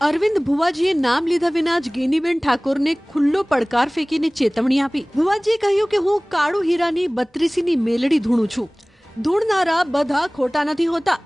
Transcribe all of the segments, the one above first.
અરવિંદ ભુવાજીએ નામ લીધા વિના જ ગેનીબેન ઠાકોરને ખુલ્લો પડકાર ફેંકીને ચેતવણી આપી. ભુવાજીએ કહ્યું કે હું કાળુ હીરાની બત્રીસીની મેલડી ધૂણું છું. ધૂણનારા બધા ખોટા નથી હોતા.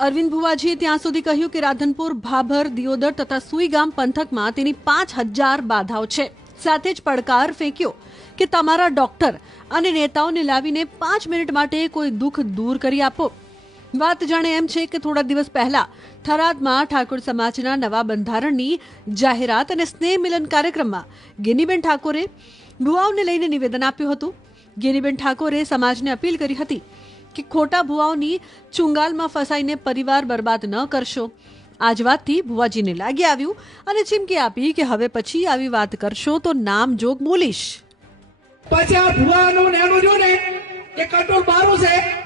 અરવિંદ ભુવાજીએ ત્યાં સુધી કહ્યું કે રાધનપુર, ભાભર, દિયોદર તથા સુઈગામ પંથકમાં તેની પાંચ હજાર બાધાઓ છે. સાથે જ પડકાર ફેંક્યો કે તમારા ડોક્ટર અને નેતાઓને લાવીને પાંચ મિનિટ માટે કોઈ દુઃખ દૂર કરી આપો. વાત જાણે એમ છે કે થોડા દિવસ પહેલા થરાદમાં ઠાકોર સમાજના નવા બંધારણની જાહેરાત અને સ્નેહ મિલન કાર્યક્રમમાં ગેનીબેન ઠાકોરે ભુવાઓને લઈને નિવેદન આપ્યું હતું. ગેનીબેન ઠાકોરે સમાજને અપીલ કરી હતી કે ખોટા ભુવાઓની ચુંગાલમાં ફસાઈને પરિવાર બરબાદ ન કરશો. આ જ વાતથી ભુવાજીને લાગી આવ્યું અને ચીમકી આપી કે હવે પછી આવી વાત કરશો તો નામ જોગ બોલીશ. પછી આ ભુવાનું ને એનું જો ને એ કંટ્રોલ મારું છે.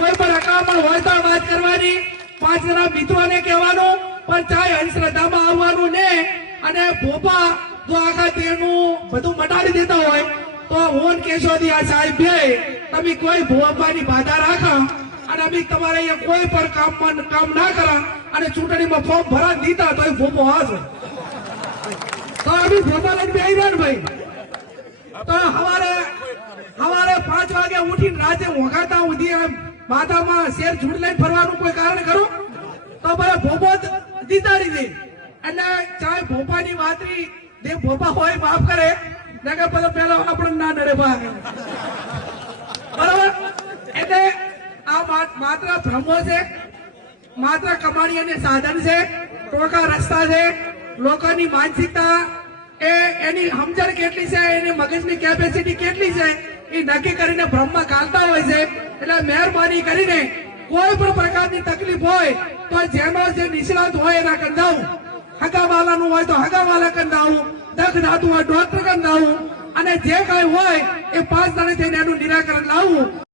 કોઈ પણ અકામણ હોય તો વાત કરવાની, પાંચ જણા મિત્રોને કહેવાનું, પણ ચાહે અંધશ્રદ્ધામાં આવવાનું ને, અને ભોપા જો આખા તેનું બધું મટાડી દેતા હોય, તો હું કેશોદી આ સાહેબ, તમે કોઈ ભોપાની બાધા રાખો, અને અમે તમારે અહીંયા કોઈ પણ કામ કામ ના કરા, અને ચૂંટણીમાં ફોર્મ ભરા દીધા તો ભોપો હશે તો અમે ભોપા લઈને બે રહ્યા ભાઈ. તો હવારે હવારે પાંચ વાગે ઉઠીને રાતે વગાતા ઉધી આમ માથામાં શેર ઝૂડ લઈને ફરવાનું કોઈ કારણ ખરું? તો ભલે ભોપો જીતાડી દે. એટલે ચાહે ભોપાની વાતરી જે ભોપા હોય માફ કરે. નકર પછી પેલા આપણે ના નડે બરાબર? એટલે આ માત્ર ભ્રમો છે, માત્ર કમાણી અને સાધન છે ટોકા રસ્તા છે, લોકોની માનસિકતા એ એની સમજણ કેટલી છે, એની મગજની કેપેસિટી કેટલી છે, એ નક્કી કરીને ભ્રમમાં ગાલતા હોય છે. એટલે મહેરબાની કરીને કોઈ પણ પ્રકારની તકલીફ હોય તો જેમાં જે નિષ્ણાત હોય એના કંદાવું હગાવાલાનું હોય તો હગાવાલા કંદાવું દખ ધાતું હોય ડોક્ટર કંદાવું અને જે કાંઈ હોય એ પાંચ દાડે થઈને એનું નિરાકરણ લાવવું.